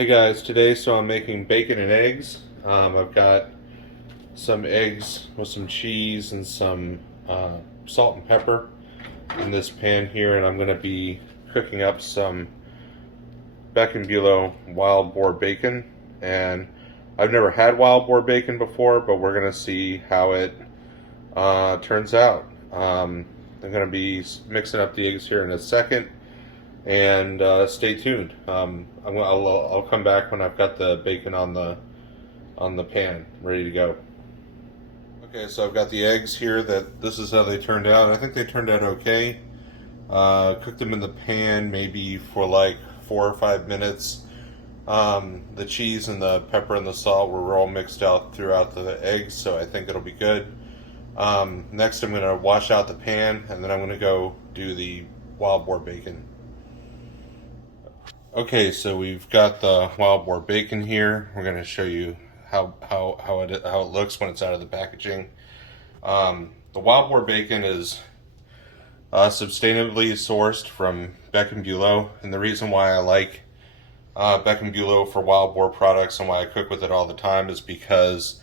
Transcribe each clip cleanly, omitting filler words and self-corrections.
Hey guys, today I'm making bacon and eggs. I've got some eggs with some cheese and some salt and pepper in this pan here, and I'm going to be cooking up some Beck and Bulow wild boar bacon. And I've never had wild boar bacon before, but we're going to see how it turns out. I'm going to be mixing up the eggs here in a second, and stay tuned. I'll come back when I've got the bacon on the pan ready to go. Okay, so I've got the eggs here. This is how they turned out. I think they turned out okay. Cooked them in the pan maybe for like 4 or 5 minutes. The cheese and the pepper and the salt were all mixed out throughout the eggs, so I think it'll be good. Next, I'm going to wash out the pan, and then I'm going to go do the wild boar bacon. Okay, so we've got the wild boar bacon here. We're going to show you how it looks when it's out of the packaging. The wild boar bacon is sustainably sourced from Beck and Bulow, and the reason why I like Beck and Bulow for wild boar products and why I cook with it all the time is because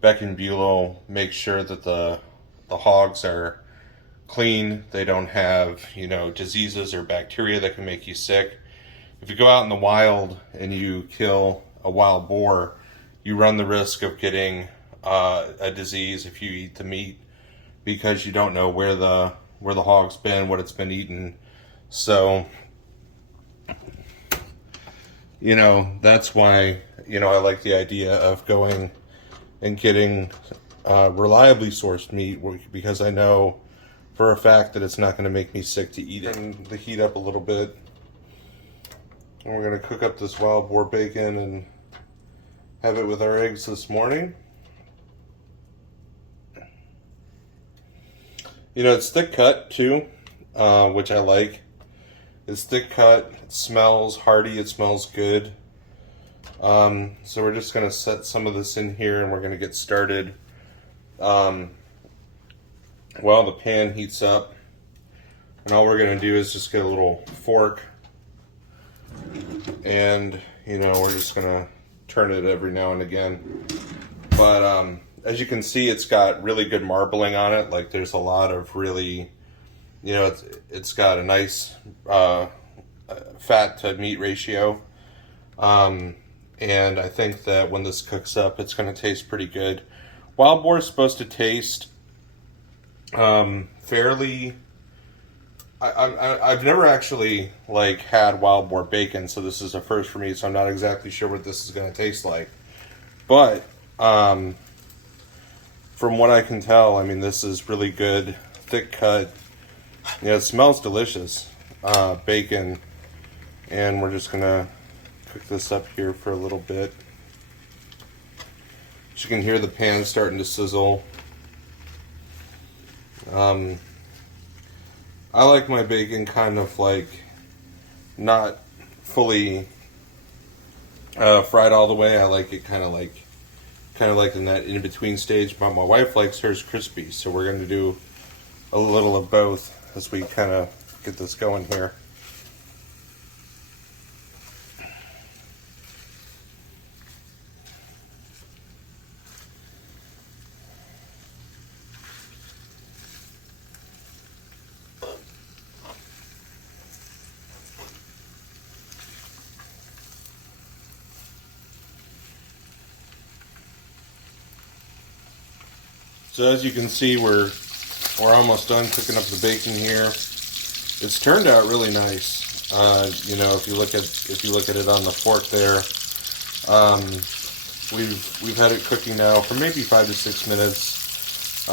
Beck and Bulow make sure that the hogs are clean. They don't have diseases or bacteria that can make you sick. If you go out in the wild and you kill a wild boar, you run the risk of getting a disease if you eat the meat, because you don't know where the hog's been, what it's been eaten. So, that's why, I like the idea of going and getting reliably sourced meat, because I know for a fact that it's not going to make me sick to eat it. Turn the heat up a little bit. And we're going to cook up this wild boar bacon and have it with our eggs this morning. It's thick cut too, which I like. It's thick cut, it smells hearty, it smells good. So we're just going to set some of this in here and we're going to get started. While the pan heats up, and all we're going to do is just get a little fork, and we're just going to turn it every now and again. But as you can see, it's got really good marbling on it. Like, there's a lot of really, it's got a nice fat to meat ratio. And I think that when this cooks up, it's going to taste pretty good. Wild boar is supposed to taste fairly. I've never actually had wild boar bacon, so this is a first for me. So I'm not exactly sure what this is going to taste like. But from what I can tell, this is really good, thick cut. It smells delicious, bacon, and we're just gonna cook this up here for a little bit. You can hear the pan starting to sizzle. I like my bacon kind of not fully fried all the way. I like it kind of like in that in-between stage, but my wife likes hers crispy, so we're going to do a little of both as we kind of get this going here. So as you can see, we're almost done cooking up the bacon here. It's turned out really nice. If you look at it on the fork there, we've had it cooking now for maybe 5 to 6 minutes.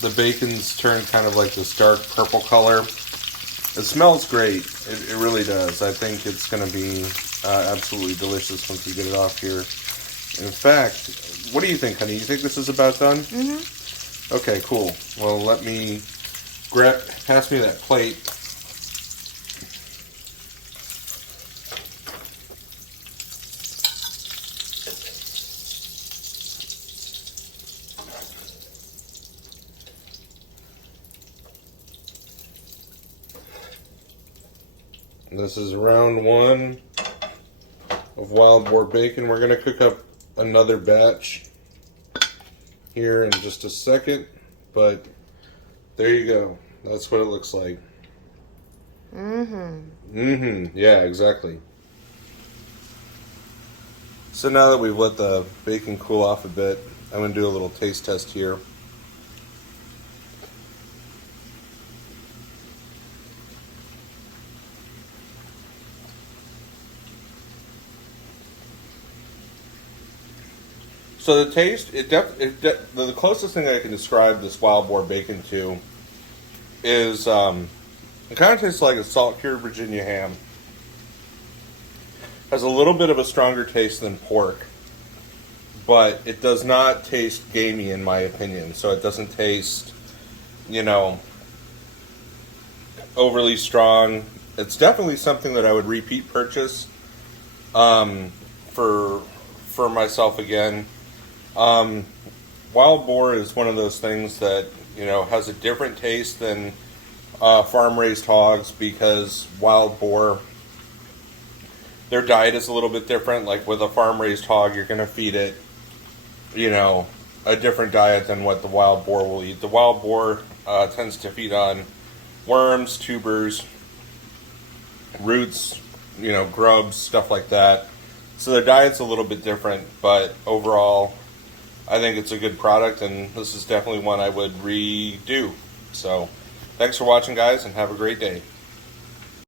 The bacon's turned kind of like this dark purple color. It smells great. It really does. I think it's going to be absolutely delicious once we get it off here. In fact, what do you think, honey? You think this is about done? Mm-hmm. Okay, cool. Well, let me pass me that plate. This is round one. of wild boar bacon. We're going to cook up another batch here in just a second, but there you go. That's what it looks like. Yeah, exactly. So now that we've let the bacon cool off a bit, I'm going to do a little taste test here. So the taste, the closest thing I can describe this wild boar bacon to is it kind of tastes like a salt cured Virginia ham. Has a little bit of a stronger taste than pork, but it does not taste gamey in my opinion. So it doesn't taste, you know, overly strong. It's definitely something that I would repeat purchase for myself again. Wild boar is one of those things that, you know, has a different taste than farm raised hogs, because wild boar, their diet is a little bit different. Like with a farm raised hog, you're going to feed it, you know, a different diet than what the wild boar will eat. The wild boar tends to feed on worms, tubers, roots, you know, grubs, stuff like that. So their diet's a little bit different, but overall, I think it's a good product, and this is definitely one I would redo. So, thanks for watching, guys, and have a great day.